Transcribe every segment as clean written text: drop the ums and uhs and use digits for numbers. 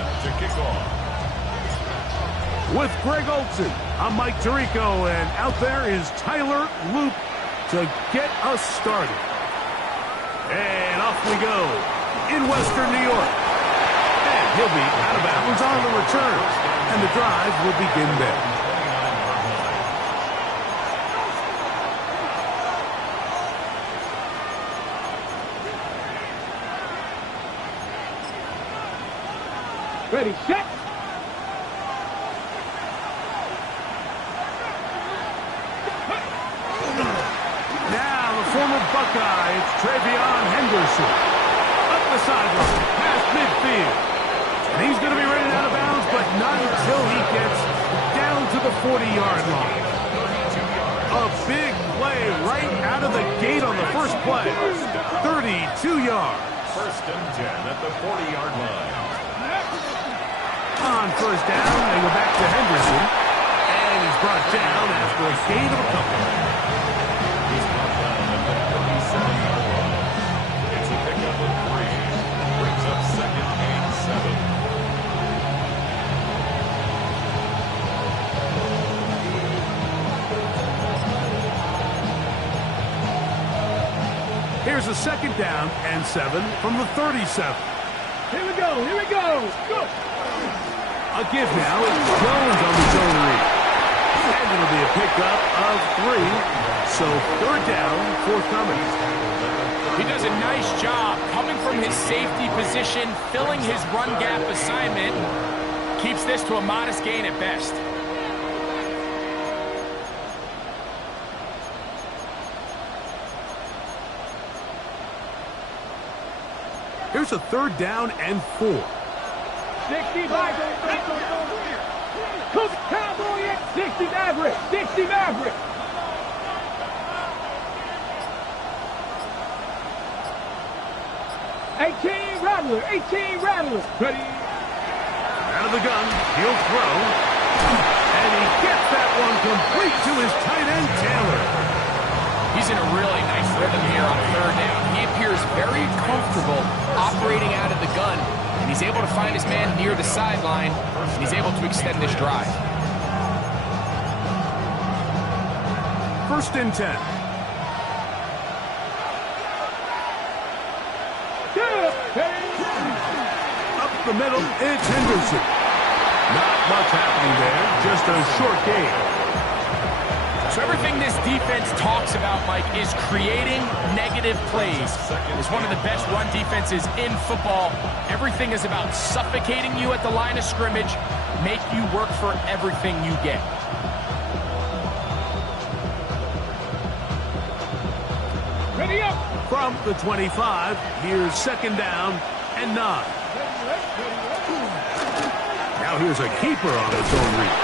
set to kick off. With Greg Olsen, I'm Mike Tirico, and out there is Tyler Loop to get us started. And off we go in Western New York. And he'll be out of bounds on the return, and the drive will begin there. Ready, set. Now the former Buckeye, it's Travion Henderson. Up the sideline, past midfield. And he's going to be running out of bounds, but not until he gets down to the 40-yard line. A big play right out of the gate on the first play. 32 yards. First and 10 at the 40-yard line. On first down, they go back to Henderson. And he's brought down after a gain of a couple. He's brought down at the 37-yard line. It's a pickup of 3. Brings up second and 7. Here's a second down and 7 from the 37. Here we go, here we go. Go. A give now. It's Jones on the zone read. And it'll be a pickup of 3. So third down, forthcoming. He does a nice job coming from his safety position, filling his run gap assignment. Keeps this to a modest gain at best. Here's a third down and 4. 65. Cook Cowboy at 60 Maverick. 60 Maverick. Rattler. 18 Rattler. Ready. Out of the gun. He'll throw. And he gets that one complete to his tight end, Taylor. He's in a really nice rhythm here on third down. He appears very comfortable operating out of the gun. And he's able to find his man near the sideline, and he's able to extend this drive. First and 10. Up the middle, it's Henderson. Not much happening there, just a short gain. So everything this defense talks about, Mike, is creating negative plays. It's one of the best run defenses in football. Everything is about suffocating you at the line of scrimmage, make you work for everything you get. Ready up. From the 25, here's second down and 9. Now here's a keeper on its own read.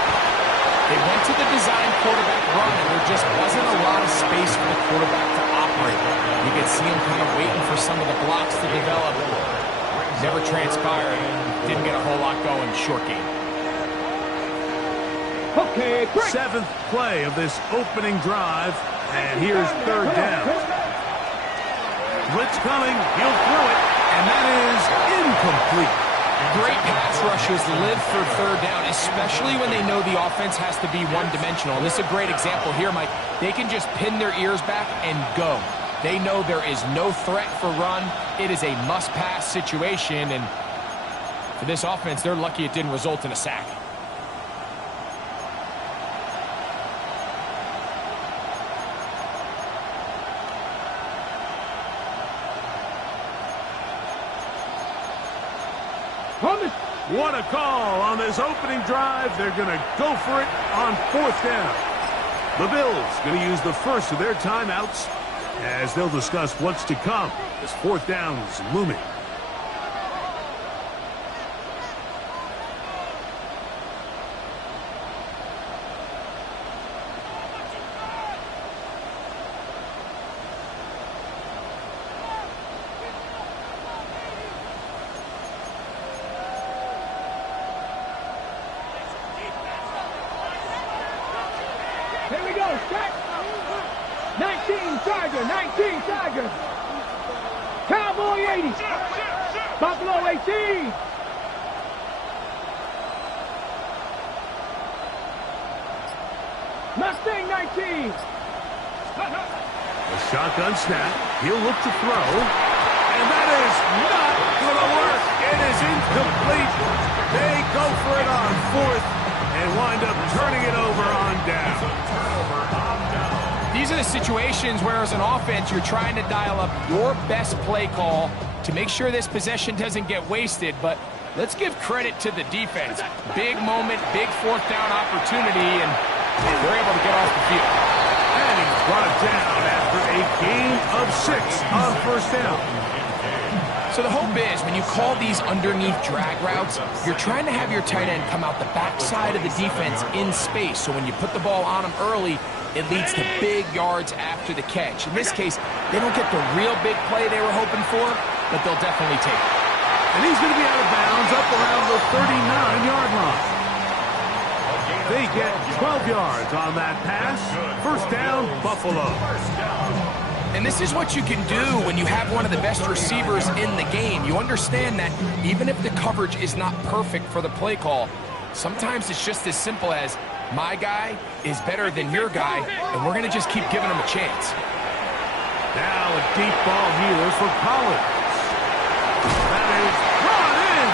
They went to the design quarterback run, and there just wasn't a lot of space for the quarterback to operate. You could see him kind of waiting for some of the blocks to develop. Never transpired. Didn't get a whole lot going. Short game. Okay, break. 7th play of this opening drive, and here's third down. Blitz coming. He'll throw it, and that is incomplete. Great pass rushers live for third down, especially when they know the offense has to be one-dimensional. This is a great example here, Mike. They can just pin their ears back and go. They know there is no threat for run. It is a must-pass situation, and for this offense, they're lucky it didn't result in a sack. What a call on this opening drive. They're going to go for it on fourth down. The Bills going to use the first of their timeouts as they'll discuss what's to come as fourth down is looming. Here we go, set. 19 Tiger, 19 Tiger. Cowboy 80. Buffalo 18. Mustang 19. The shotgun snap. He'll look to throw. And that is not going to work. It is incomplete. They go for it on fourth and wind up turning it over on down. These are the situations where, as an offense, you're trying to dial up your best play call to make sure this possession doesn't get wasted. But let's give credit to the defense. Big moment, big fourth down opportunity, and they're able to get off the field. And he's brought down after a gain of 6 on first down. So the hope is, when you call these underneath drag routes, you're trying to have your tight end come out the backside of the defense in space. So when you put the ball on him early, it leads to big yards after the catch. In this case, they don't get the real big play they were hoping for, but they'll definitely take it. And he's going to be out of bounds up around the 39-yard line. They get 12 yards on that pass. First down, Buffalo. And this is what you can do when you have one of the best receivers in the game. You understand that even if the coverage is not perfect for the play call, sometimes it's just as simple as, my guy is better than your guy, and we're going to just keep giving him a chance. Now a deep ball here for Collins. That is brought in.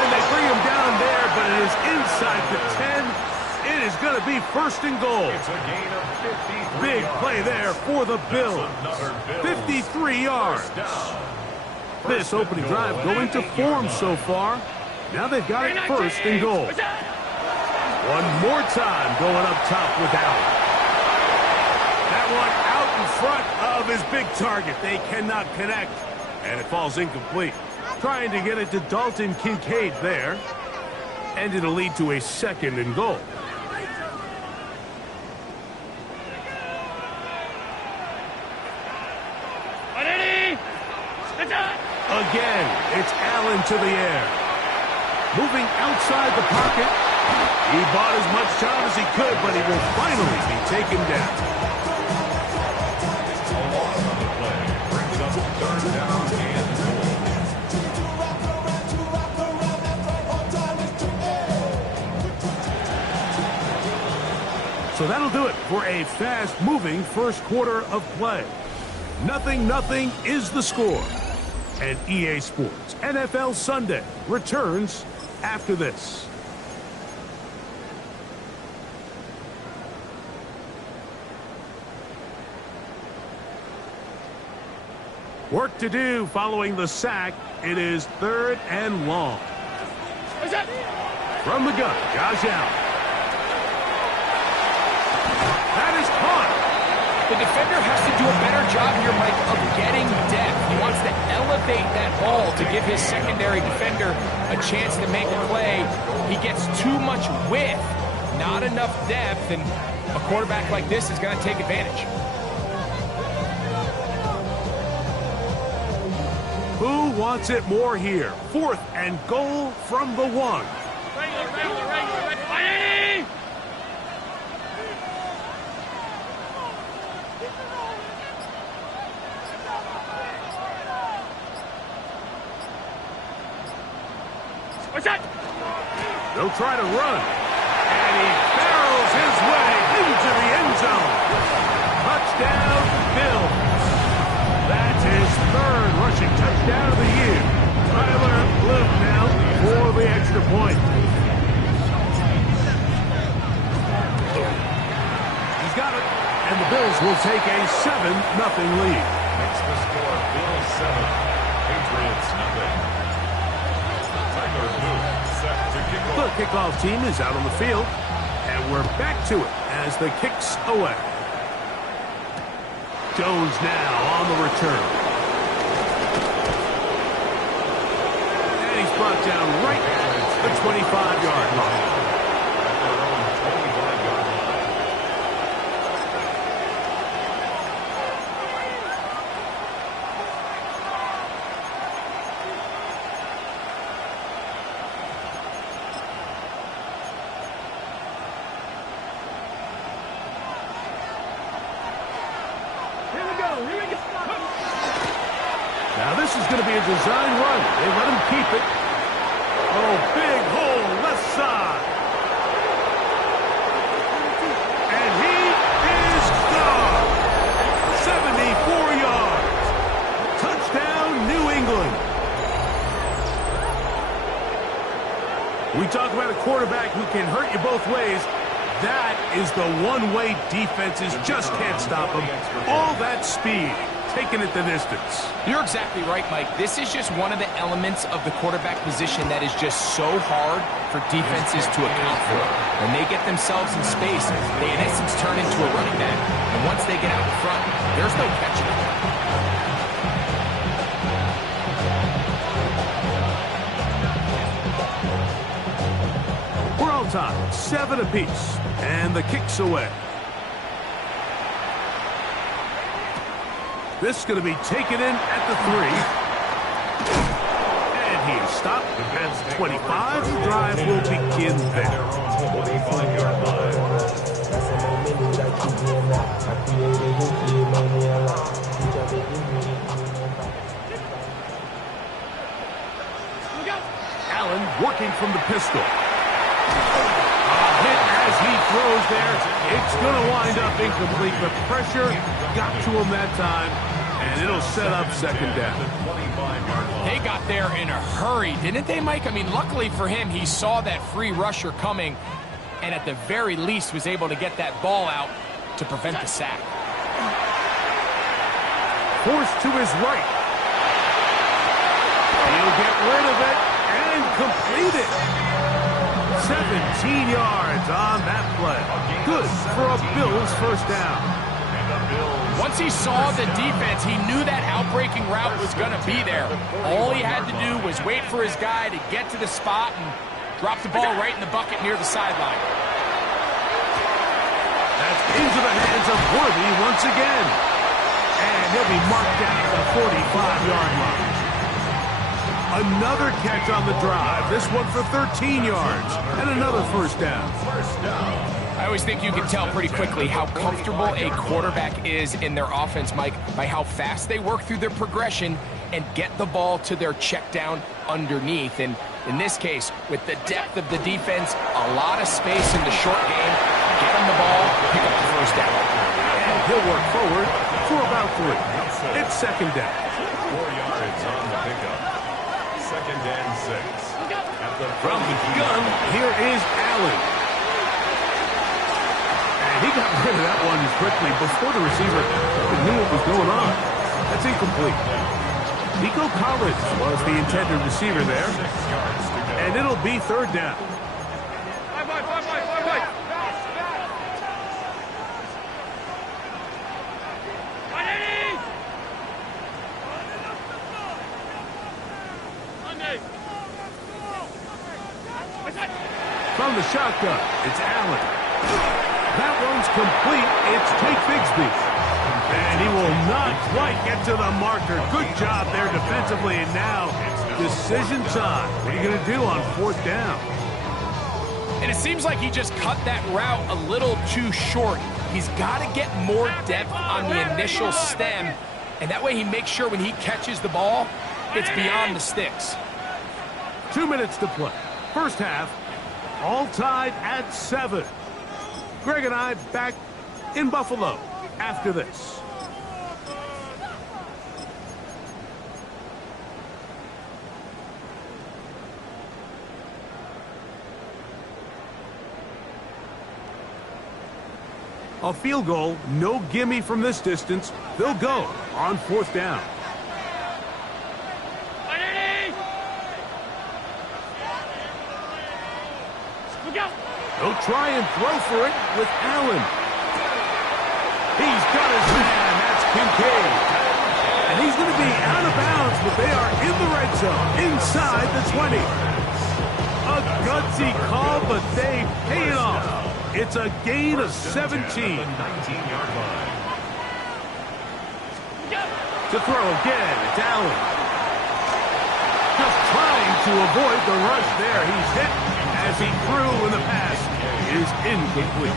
And they bring him down there, but it is inside the 10. It is going to be first and goal. It's a gain of 53 Big yards. play there for the Bills. 53 yards. This opening drive going to form so far. Now they've got it first and goal. One more time going up top with Allen. That one out in front of his big target. They cannot connect, and it falls incomplete. Trying to get it to Dalton Kincaid there. And it'll lead to a second and goal. Again, it's Allen to the air. Moving outside the pocket. He bought as much time as he could, but he will finally be taken down. A loss on the play brings up third down and goal. So that'll do it for a fast-moving first quarter of play. 0-0 is the score. And EA Sports NFL Sunday returns after this. Work to do following the sack. It is third and long. From the gun, Josh Allen. That is caught. The defender has to do a better job here, Mike, of getting depth. He wants to elevate that ball to give his secondary defender a chance to make a play. He gets too much width, not enough depth, and a quarterback like this is going to take advantage. Who wants it more here? Fourth and goal from the 1. They'll try to run. And he barrels his way into the end zone. Touchdown, Bills. That's his third rushing touchdown of the year. Tyler Luke now for the extra point. He's got it. And the Bills will take a 7-0 lead. Makes the score Bills 7, Patriots 0. Tyler Luke set to kick off. The kickoff team is out on the field, and we're back to it as the kicks away. Jones now on the return. And he's brought down right at the 25-yard line. At their own 25-yard line. Now this is going to be a design run. They let him keep it. Oh, big hole left side. We talk about a quarterback who can hurt you both ways. That is the one-way defenses just can't stop him. All that speed, taking it the distance. You're exactly right, Mike. This is just one of the elements of the quarterback position that is just so hard for defenses to account for. When they get themselves in space, they in essence turn into a running back. And once they get out in front, there's no catching them. We're all tied, 7 apiece, and the kick's away. This is going to be taken in at the 3. And he is stopped at 25. The drive will begin there. 25-yard line. Allen working from the pistol. Hit as he throws there. It's going to wind up incomplete. The pressure got to him that time, and it'll set up second down. They got there in a hurry, didn't they, Mike? I mean, luckily for him, he saw that free rusher coming, and at the very least was able to get that ball out to prevent the sack. Forced to his right. He'll get rid of it and complete it. 17 yards on that play. Good for a Bills first down. Once he saw the defense, he knew that outbreaking route was going to be there. All he had to do was wait for his guy to get to the spot and drop the ball right in the bucket near the sideline. That's into the hands of Worthy once again. And he'll be marked down at the 45-yard line. Another catch on the drive. This one for 13 yards. And another first down. I always think you can tell pretty quickly how comfortable a quarterback is in their offense, Mike, by how fast they work through their progression and get the ball to their check down underneath. And in this case, with the depth of the defense, a lot of space in the short game, get him the ball, pick up the first down. And he'll work forward for about 3. It's second down. 4 yards on the pickup. Second and 6. From the gun, here is Allen. And he got rid of that one quickly before the receiver knew what was going on. That's incomplete. Nico Collins was the intended receiver there. And it'll be third down. From the shotgun, it's Allen. That one's complete. It's Tate Bigsby. And he will not quite get to the marker. Good job there defensively. And now, decision time. What are you going to do on fourth down? And it seems like he just cut that route a little too short. He's got to get more depth on the initial stem. And that way he makes sure when he catches the ball, it's beyond the sticks. 2 minutes to play. First half. All tied at 7. Greg and I back in Buffalo after this. A field goal, no gimme from this distance. They'll go on fourth down. They'll try and throw for it with Allen. He's got his man. That's Kincaid. And he's going to be out of bounds, but they are in the red zone, inside the 20. A gutsy call, but they pay it off. It's a gain of 17. 19-yard line. To throw again, it's Allen. Just trying to avoid the rush there. He's hit as he threw, and the pass is incomplete.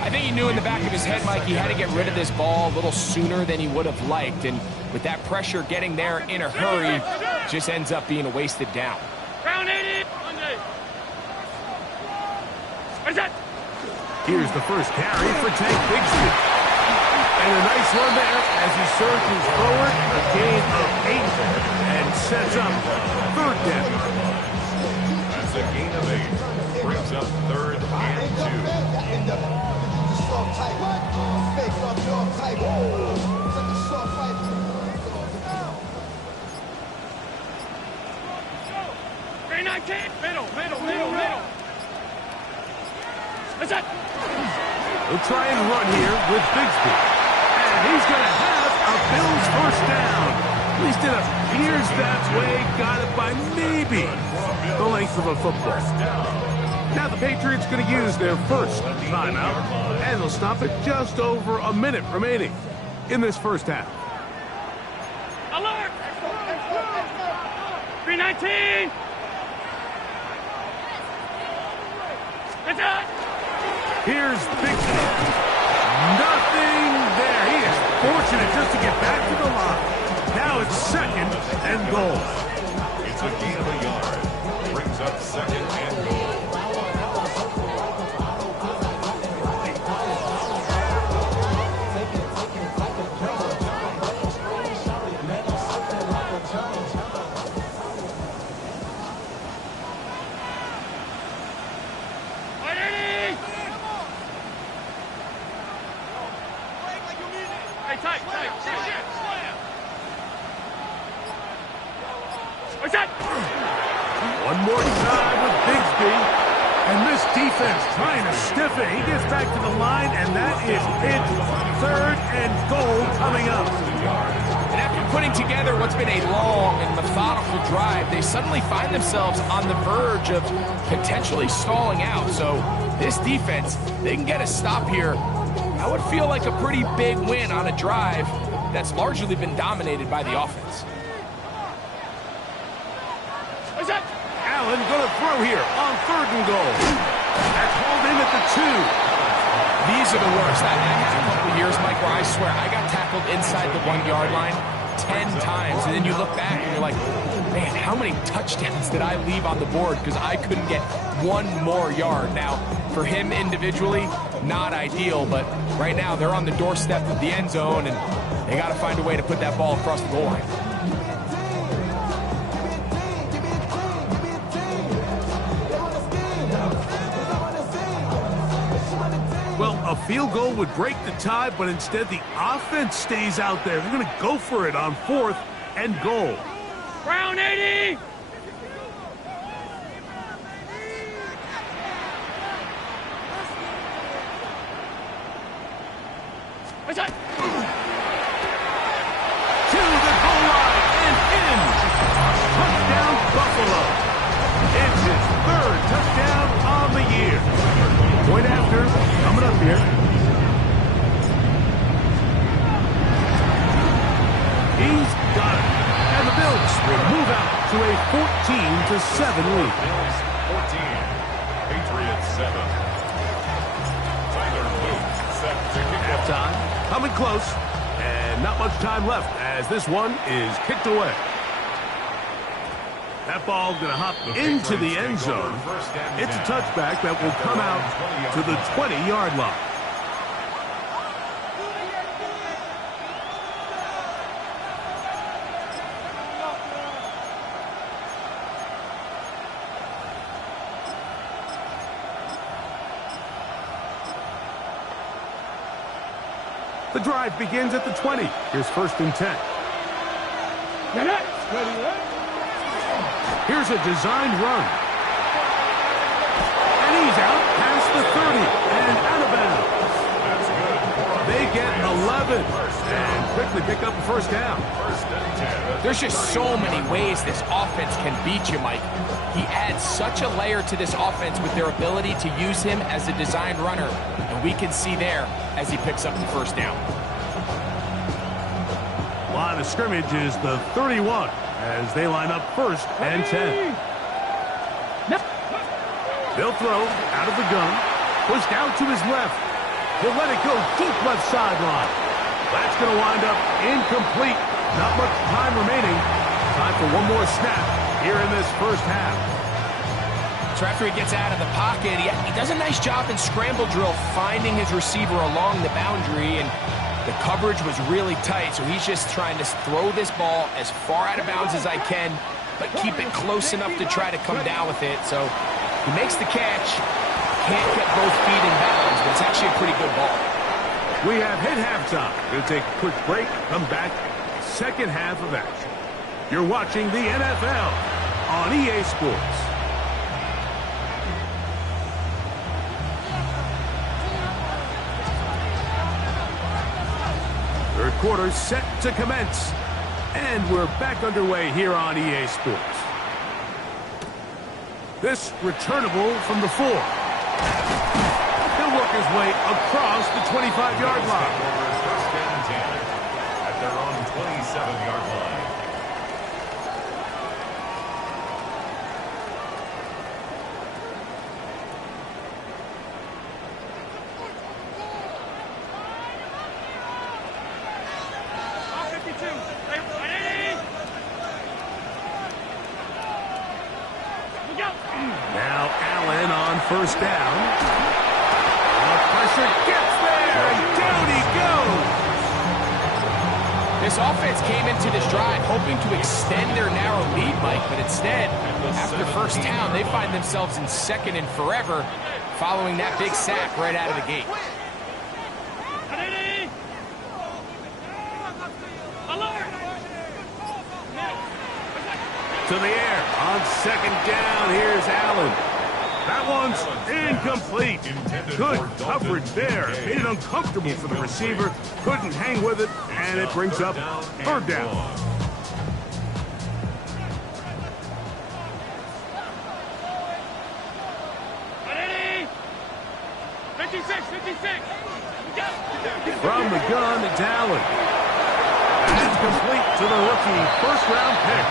I think he knew in the back of his head, Mike, he had to get rid of this ball a little sooner than he would have liked. And with that pressure getting there in a hurry, just ends up being a wasted down. Here's the first carry for Tank Bigsby. And a nice run there as he surges forward, a gain of 8, and sets up third down. That's a We'll try and run here with Bigsby. And he's going to have a Bills first down. At least it appears that way. Got it by maybe the length of a football. Now the Patriots going to use their first timeout. And they'll stop at just over a minute remaining in this first half. Alert! 319! It's out! Here's Bigsby. Nothing there. He is fortunate just to get back to the line. Now it's second and goal. It's a gain of a yard. Brings up second and goal. One more time with Bigsby. And this defense trying to stiff it. He gets back to the line, and that is it. Third and goal coming up. And after putting together what's been a long and methodical drive, they suddenly find themselves on the verge of potentially stalling out. So this defense, they can get a stop here. That would feel like a pretty big win on a drive that's largely been dominated by the offense. Allen going to throw here on third and goal. That's hauled in at the 2. These are the worst. I had a couple of years, Mike, where I swear I got tackled inside the 1-yard line 10 times. And then you look back and you're like, man, how many touchdowns did I leave on the board because I couldn't get one more yard? Now, for him individually, not ideal, but right now they're on the doorstep of the end zone, and they got to find a way to put that ball across the goal line. Well, a field goal would break the tie, but instead the offense stays out there. They're going to go for it on fourth and goal. Brown 80! What's that? To the goal line and in. Touchdown, Buffalo. It's his third touchdown on the year. Point after, coming up here. He's got it. And the Bills will move out to a 14-7 lead. Bills 14, Patriots 7. Tyler Luke set to kick off. Halftime coming close, and not much time left as this one is kicked away. That ball going to hop into the end zone. It's a touchback that will come out to the 20-yard line. The drive begins at the 20. Here's first and 10. Here's a designed run. And he's out past the 30 and out of bounds. They get 11 and quickly pick up a first down. There's just so many ways this offense can beat you, Mike. He adds such a layer to this offense with their ability to use him as a designed runner. And we can see there as he picks up the first down. Line of scrimmage is the 31 as they line up first and 10. They'll throw out of the gun. Pushed out to his left. He'll let it go deep left sideline. That's going to wind up incomplete. Not much time remaining. Time for one more snap here in this first half. So after he gets out of the pocket, he does a nice job in scramble drill finding his receiver along the boundary, and the coverage was really tight, so he's just trying to throw this ball as far out of bounds as I can, but keep it close enough to try to come down with it. So he makes the catch, can't get both feet in bounds, but it's actually a pretty good ball. We have hit halftime. Going to take a quick break. Come back. Second half of action. You're watching the NFL on EA Sports. Third quarter set to commence. And we're back underway here on EA Sports. This returnable from the 4. He'll work his way across the 25-yard line. First and 10 at their own 27-yard line. Now Allen on first down. The pressure gets there, and down he goes. This offense came into this drive hoping to extend their narrow lead, Mike, but instead, after first down, they find themselves in second and forever following that big sack right out of the gate. To the air on second down. Here's Allen. That one's incomplete. Good coverage there. Made it uncomfortable for the receiver. Couldn't hang with it, and it brings up third down. From the gun, it's Allen. That's complete to the rookie first-round pick.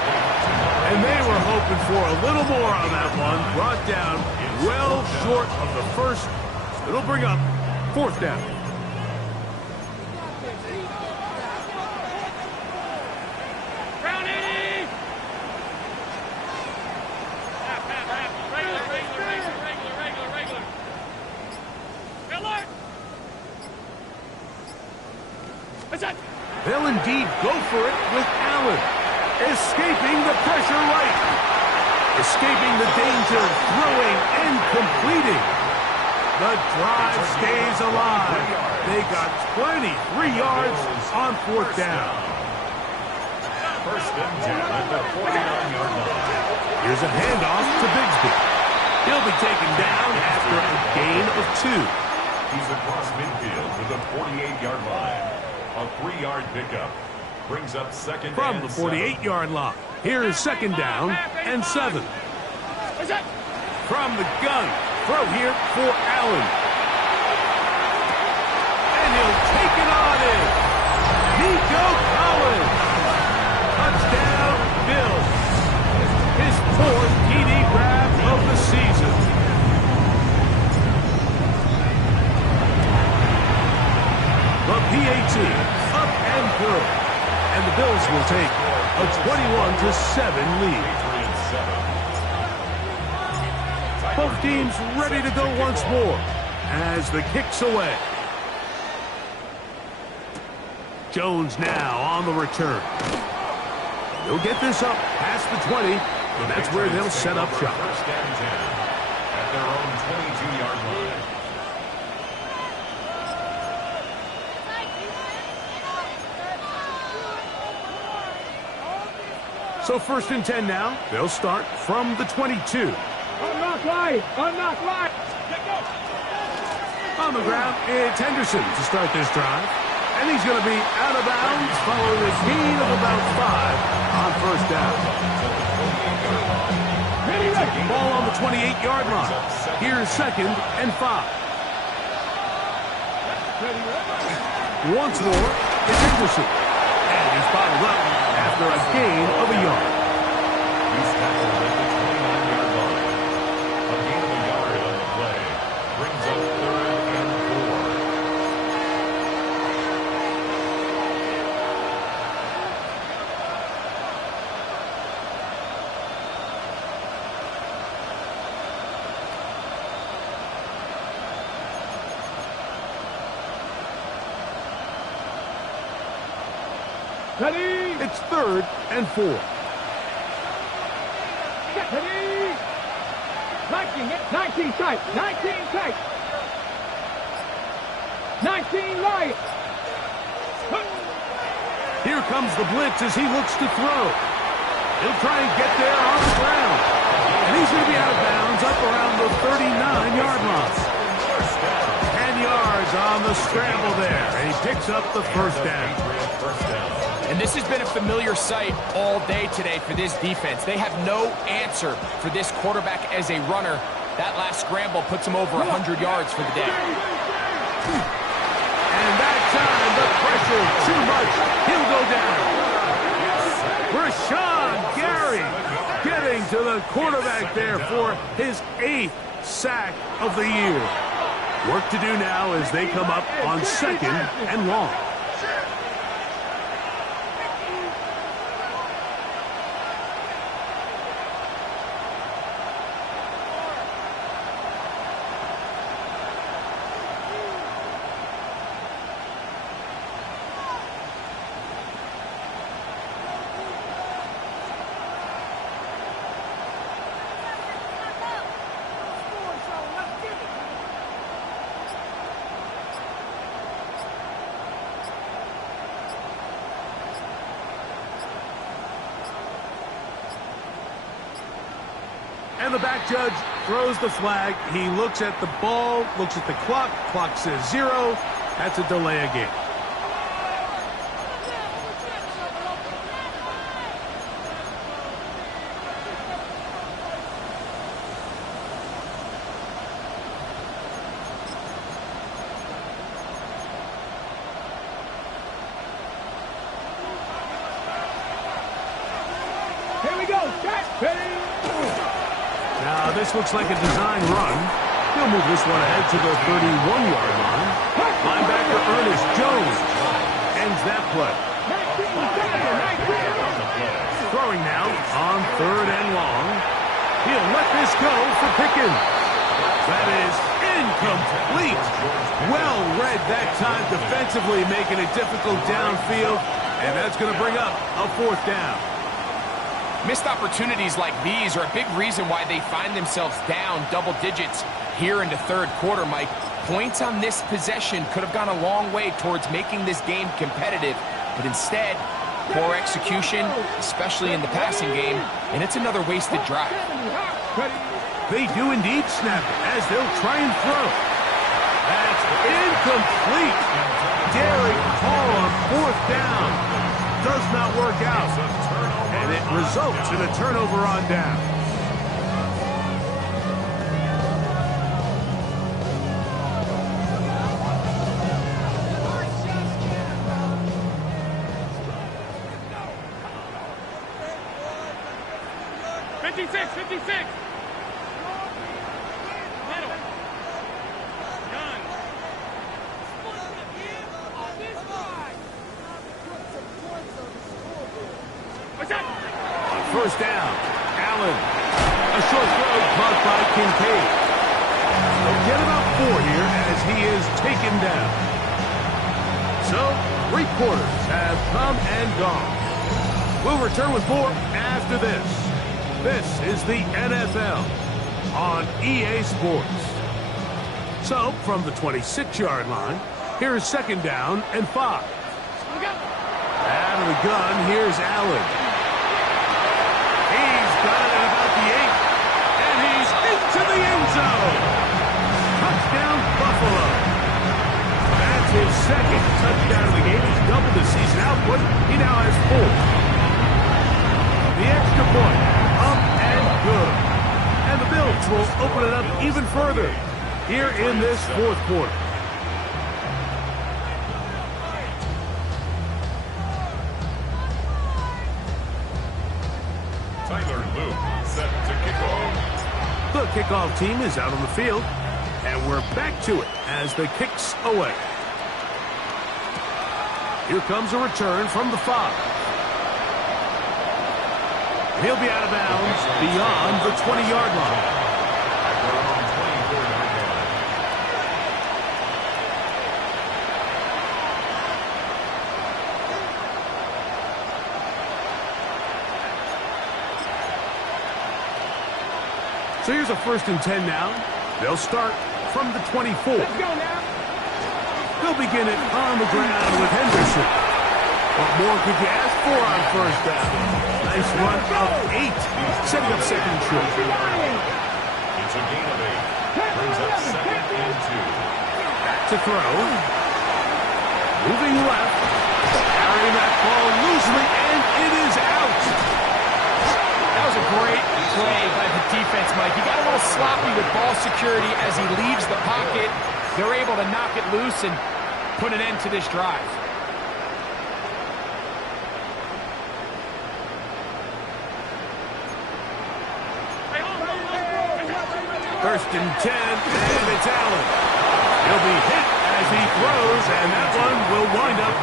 And they were hoping for a little more on that one. Brought down well short of the first. It'll bring up fourth down. Round 80! Regular. Alert! What's that? They'll indeed go for it with Allen. Escaping the pressure right. Escaping the danger, throwing and completing. The drive stays alive. They got 23 yards on fourth down. First and 10 at the 49-yard line. Here's a handoff to Bigsby. He'll be taken down after a gain of 2. He's across midfield to the 48-yard line. A 3-yard pickup. Brings up second From and the 48-yard line. Here is second down and 7. From the gun. Throw here for Allen. And he'll take it on in. Nico Collins. Touchdown, Bills. His 4th TD grab of the season. The PAT up and good. And the Bills will take a 21-7 lead. Both teams ready to go once more as the kick's away. Jones now on the return. They'll get this up past the 20, and that's where they'll set up shop. First and 10 at their own 22-yard line. So first and 10 now. They'll start from the 22. Unlock line! On the ground, it's Henderson to start this drive. And he's going to be out of bounds following a gain of about 5 on first down. Ball on the 28-yard line. Here's second and 5. Once more, it's Henderson. And he's bottled up after a gain of a yard. He's tackled at the 29-yard line. A gain of a yard on the play. Brings up third and 4. Ready! It's third and 4. Ready! 19 tight! 19 tight! 19 Lions. Here comes the blitz as he looks to throw. He'll try and get there on the ground. And he's going to be out of bounds up around the 39-yard line. 10 yards on the scramble there. And he picks up the first down. And this has been a familiar sight all day today for this defense. They have no answer for this quarterback as a runner. That last scramble puts him over 100 yards for the day. And that time, the pressure too much. He'll go down. Rashawn Gary getting to the quarterback there for his 8th sack of the year. Work to do now as they come up on 2nd and long. And the back judge throws the flag. He looks at the ball, looks at the clock. Clock says 0. That's a delay of game. Here we go. Set. Ready. Now, this looks like a design run. He'll move this one ahead to the 31-yard line. Linebacker Ernest Jones ends that play. Throwing now on 3rd and long. He'll let this go for Pickens. That is incomplete. Well read that time defensively, making it difficult downfield. And that's going to bring up a 4th down. Missed opportunities like these are a big reason why they find themselves down double digits here in the 3rd quarter, Mike. Points on this possession could have gone a long way towards making this game competitive, but instead, poor execution, especially in the passing game, and it's another wasted drive. They do indeed snap it as they'll try and throw. That's incomplete. Derek Hall on 4th down. Does not work out. And it results in a turnover on down. First down, Allen. A short throw caught by Kincaid. They'll get about 4 here as he is taken down. So, 3 quarters have come and gone. We'll return with more after this. This is the NFL on EA Sports. So, from the 26-yard line, here's 2nd down and 5. Out of the gun, here's Allen. He's got it at about the 8, and he's into the end zone. Touchdown, Buffalo. That's his 2nd touchdown of the game. He's doubled his season output. He now has 4. The extra point, up and good. And the Bills will open it up even further here in this 4th quarter. Tyler Luke set to kick off. The kickoff team is out on the field, and we're back to it as the kick's away. Here comes a return from the 5. He'll be out of bounds beyond the 20-yard line. So here's a 1st and 10 now. They'll start from the 24. Let's go now. They'll begin it on the ground with Henderson. What more could you ask for on first down? Nice run of 8, setting up second trip. It's a gain of 8. Brings up second and 2. Back to throw. Moving left. Carrying that ball loosely, and it is out. That was a great play by the defense, Mike. He got a little sloppy with ball security as he leaves the pocket. They're able to knock it loose and put an end to this drive. First and 10, and it's Allen. He'll be hit as he throws, and that one will wind up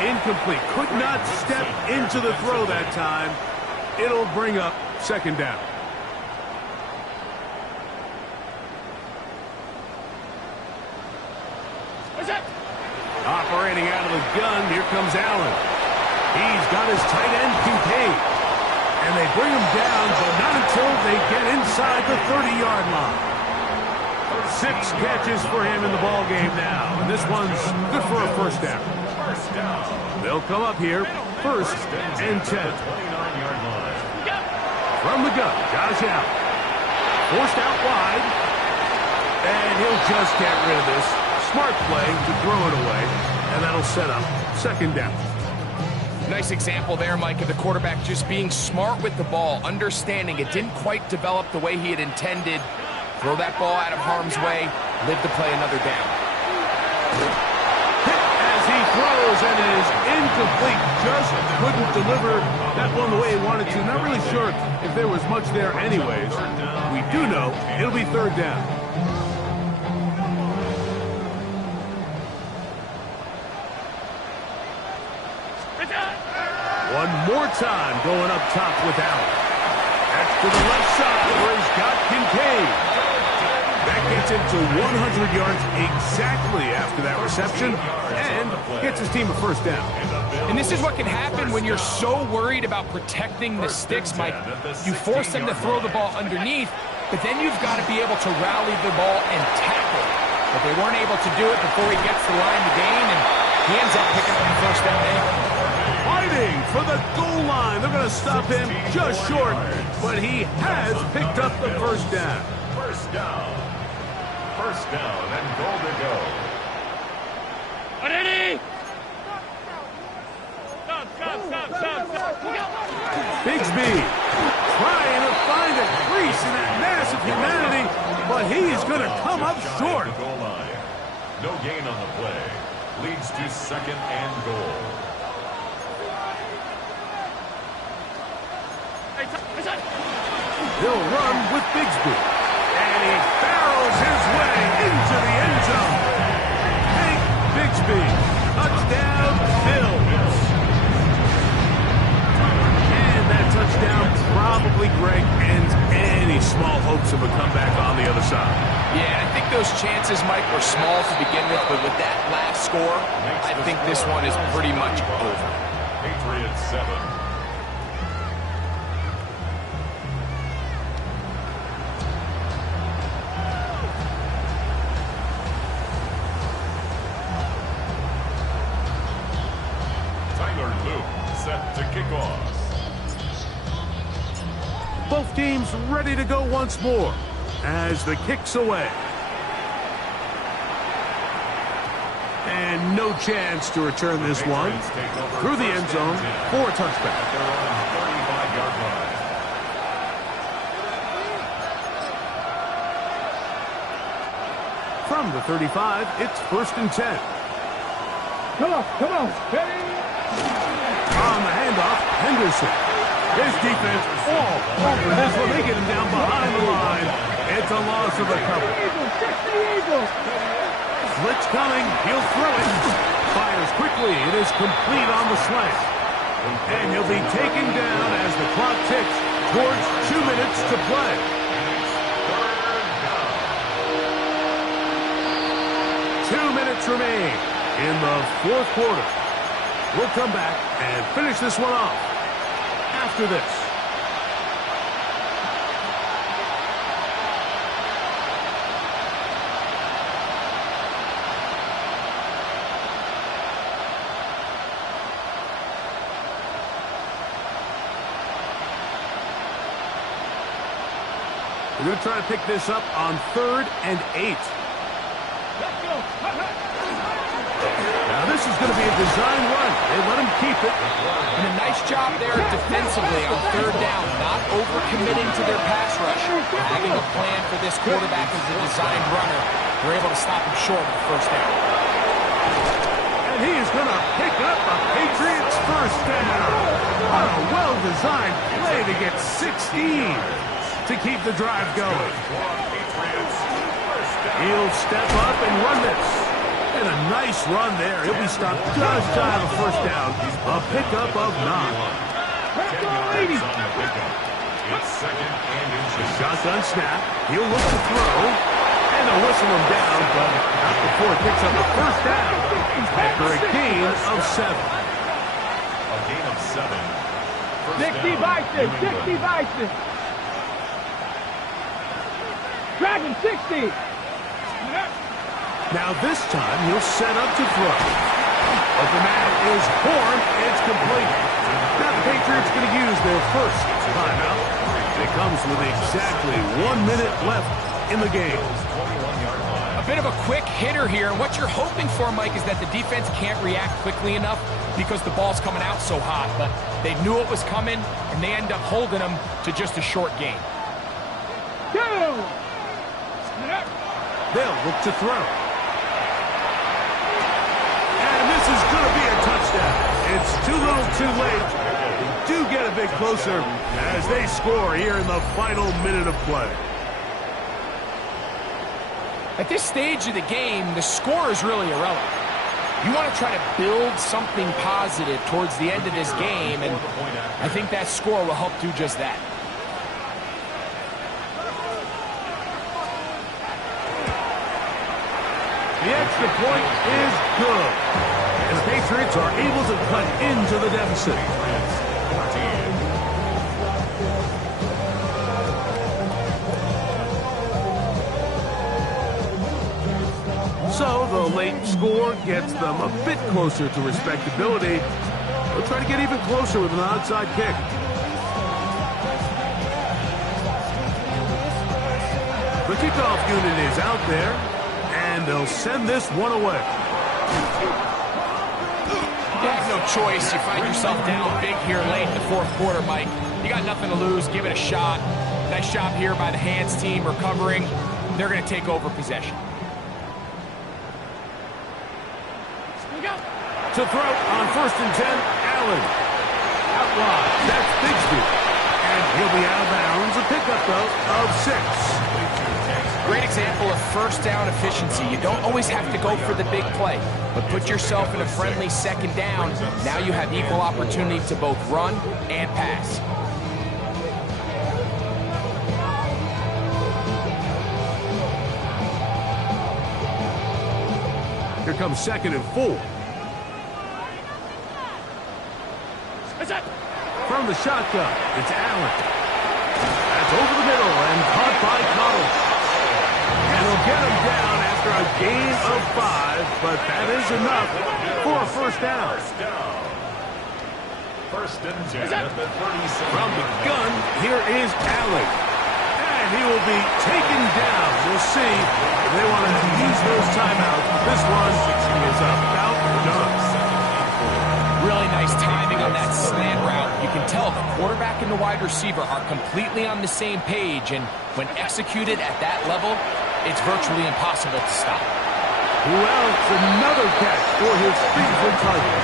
incomplete. Could not step into the throw that time. It'll bring up second down. Operating out of the gun, here comes Allen. He's got his tight end, Kincaid. And they bring him down, but not until they get inside the 30-yard line. 6 catches for him in the ball game now, and this one's good for a first down. They'll come up here, first and 10. 29-yard line. From the gun, Josh Allen. Forced out wide, and he'll just get rid of this. Smart play to throw it away, and that'll set up second down. Nice example there, Mike, of the quarterback just being smart with the ball, understanding it didn't quite develop the way he had intended. Throw that ball out of harm's way, live to play another down. Hit as he throws, and it is incomplete. Just couldn't deliver that one the way he wanted to. Not really sure if there was much there anyways. We do know it'll be third down. One more time going up top with Allen. That's to the left side where he's got Kincaid. That gets him to 100 yards exactly after that reception and gets his team a first down. And this is what can happen when you're so worried about protecting the sticks, Mike. You force them to throw the ball underneath, but then you've got to be able to rally the ball and tackle. But they weren't able to do it before he gets the line to gain, and he ends up picking up the first down anyway. Fighting for the goal line. They're going to stop him just short, but he has picked up the first down. First down. First down and goal to go. Bigsby trying to find a crease in that mass of humanity, but he's going to come up short. Goal line. No gain on the play. Leads to second and goal. He'll run with Bigsby, and he barrels his way into the end zone. Hank Bigsby, touchdown, Bills. And that touchdown probably, Greg, ends any small hopes of a comeback on the other side. Yeah, I think those chances, Mike, were small to begin with, but with that last score, I think this one is pretty much over. Patriots 7. Set to kick off. Both teams ready to go once more as the kick's away. And no chance to return this one through the end zone for a touchback. They're on the 35-yard line. From the 35, it's first and 10. Come on, steady. On the handoff, Henderson. His defense all over this one. They get him down behind the line. It's a loss of a couple. Blitz coming. He'll throw it. Fires quickly. It is complete on the slant. And he'll be taken down as the clock ticks towards 2 minutes to play. 2 minutes remain in the fourth quarter. We'll come back and finish this one off after this. They're going to try to pick this up on 3rd and 8. Let's go. Now this is going to be a design run. They let him keep it. And a nice job there defensively on 3rd down, not overcommitting to their pass rush. Having a plan for this quarterback as a designed runner. They're able to stop him short of the 1st down. And he is going to pick up a Patriots 1st down. On a well-designed play to get 16 to keep the drive going. He'll step up and run this. And a nice run there. He'll be stopped just shy of a 1st down. A pickup of 9. Let's go, ladies. It's 2nd and inches. Shotgun snap. He'll look to throw. And they'll whistle him down, but not before it picks up a 1st down. After a gain of 7. A gain of 7. 60 Vikings, 60 Vikings. Dragon 60. Now this time he'll set up to throw. But the man is Horn. It's complete. Now the Patriots going to use their 1st timeout. It comes with exactly 1 minute left in the game. A bit of a quick hitter here. And what you're hoping for, Mike, is that the defense can't react quickly enough because the ball's coming out so hot. But they knew it was coming, and they end up holding them to just a short gain. Go. They'll look to throw. And this is going to be a touchdown. It's too little too late. They do get a bit closer as they score here in the final minute of play. At this stage of the game, the score is really irrelevant. You want to try to build something positive towards the end of this game, and I think that score will help do just that. The extra point is good. And the Patriots are able to cut into the deficit. So the late score gets them a bit closer to respectability. They'll try to get even closer with an onside kick. The kickoff unit is out there, and they'll send this one away. You have no choice. You find yourself down big here late in the 4th quarter, Mike. You got nothing to lose. Give it a shot. Nice job here by the hands team recovering. They're going to take over possession. To throw on 1st and 10, Allen. Out wide, that's Bigsby. And he'll be out of bounds. A pickup, though, of 6. Great example of 1st down efficiency. You don't always have to go for the big play, but put yourself in a friendly 2nd down. Now you have equal opportunity to both run and pass. Here comes 2nd and 4. From the shotgun, it's Allen. That's over the middle and caught by Cottle. And he'll get him down after a gain of 5, but that is enough for a 1st down. 1st and 10 at the 37. From the gun, here is Allen. And he will be taken down. We'll see if they want to use those timeouts. This one is about done. Really nice timing on that slant route. You can tell the quarterback and the wide receiver are completely on the same page, and when executed at that level, it's virtually impossible to stop. Well, it's another catch for his favorite target.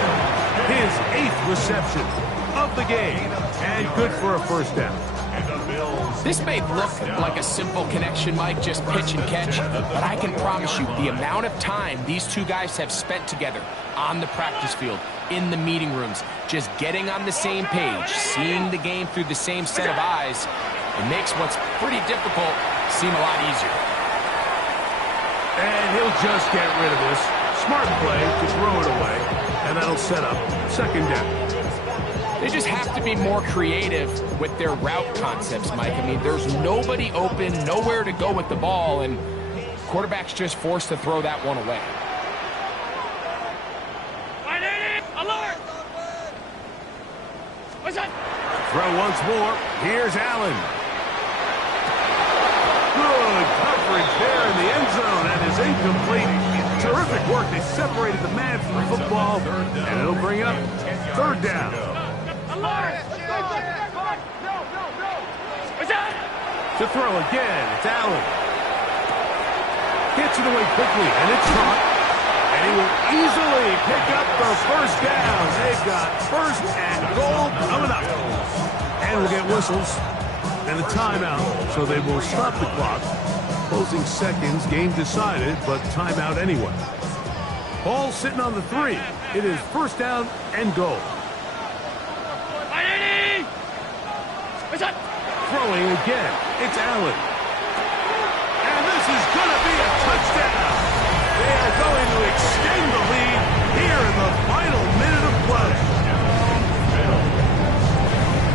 His 8th reception of the game, and good for a 1st down. This may look like a simple connection, Mike, just pitch and catch, but I can promise you the amount of time these two guys have spent together on the practice field, in the meeting rooms, just getting on the same page, seeing the game through the same set of eyes, it makes what's pretty difficult seem a lot easier. And he'll just get rid of this. Smart play to throw it away, and that'll set up 2nd down. They just have to be more creative with their route concepts, Mike. I mean, there's nobody open, nowhere to go with the ball, and quarterback's just forced to throw that one away. Alert! What's that? Throw once more. Here's Allen. incomplete. Terrific work. They separated the man from the football, and it'll bring up third down. To throw again, it's Allen. Gets it away quickly, and it's Trot. And he will easily pick up the first down. They've got first and goal coming up. And we'll get whistles and a timeout, so they will stop the clock. Closing seconds, game decided, but timeout anyway. Ball sitting on the 3. It is first down and goal. Throwing again, it's Allen. And this is going to be a touchdown. They are going to extend the lead here in the final minute of play.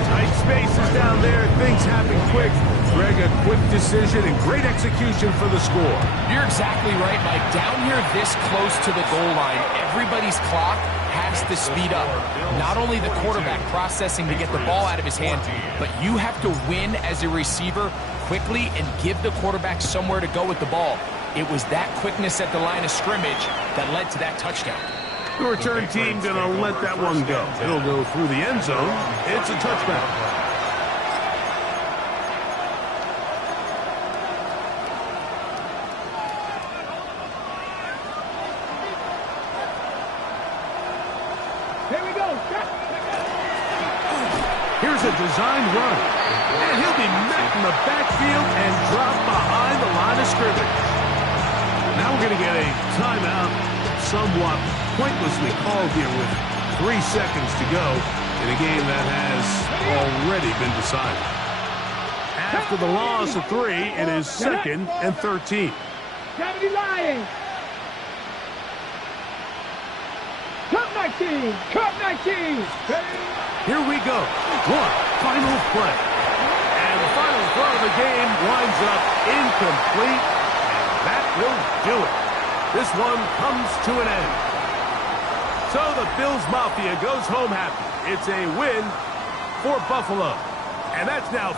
Tight spaces down there. Things happen quick. Greg, a quick decision and great execution for the score. You're exactly right, Mike. Down here this close to the goal line, everybody's clock has to speed up. Not only the quarterback processing to get the ball out of his hand, but you have to win as a receiver quickly and give the quarterback somewhere to go with the ball. It was that quickness at the line of scrimmage that led to that touchdown. The return team going to let that one go. It'll go through the end zone. It's a touchback. Here's a designed run. And he'll be met in the backfield and dropped behind the line of scrimmage. Now we're going to get a timeout, somewhat pointlessly called here with 3 seconds to go in a game that has already been decided. After the loss of 3, it is 2nd and 13. Kennedy Lions. Cup 19. Cup 19. Here we go. One final play. And the final throw of the game winds up incomplete. And that will do it. This one comes to an end. So the Bills Mafia goes home happy. It's a win for Buffalo. And that's now